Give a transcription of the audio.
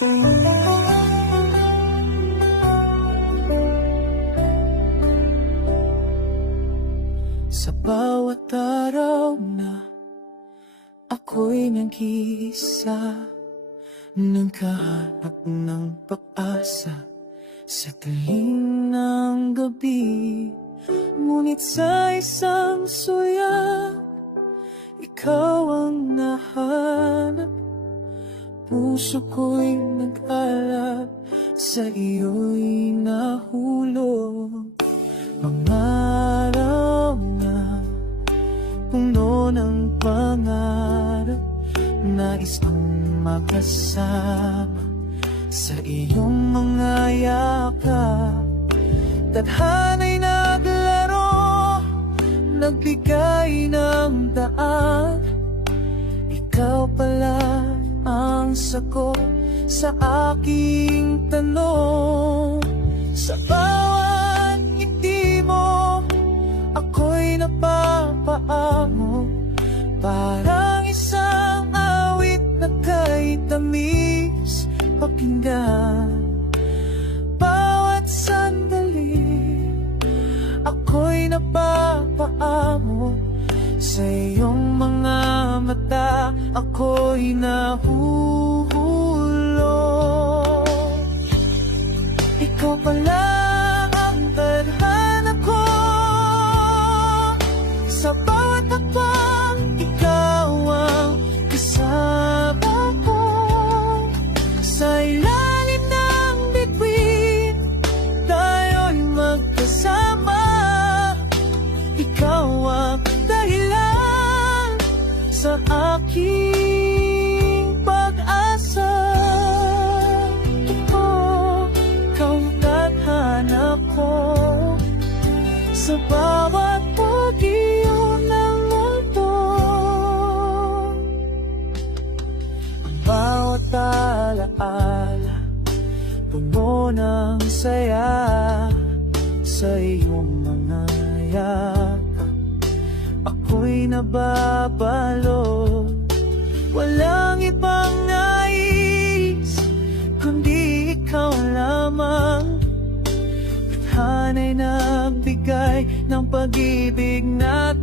Sa bawat araw na ako'y nag-iisa, naghahanap ng pag-asa sa talim ng gabi. Ngunit sa isang suyak, ikaw ang nahanap. Puso ko'y nag-alap, sa iyo'y nahulog. Mga araw na puno ng pangarap, nais kong makasama sa iyong mga yakap. Tadhana'y naglaro, nagbigay ng daan. Ikaw pala ang sagot sa aking tanong. Sa bawat ngiti mo, ako'y napapaamo, parang isang awit na kay tamis pakinggan. Bawat sandali, ako'y napapaamo, sa iyong mga mata ako'y nahuhulog. Ikaw pala ang tadhana ko, sa bawat hakbang ikaw ang kasama ko. Sa ilalim ng bituin, tayo'y magkasama. Ikaw ang dahilan sa aking pag-asa. Ikaw ang tadhana ko, sa bawat pag-iyon ng mundo. Ang bawat alaala, puno ng saya sa iyong mga yakap. Ako'y nababalo, walang ibang nais kundi ikaw lamang. Tadhana'y nagbigay ng pag-ibig na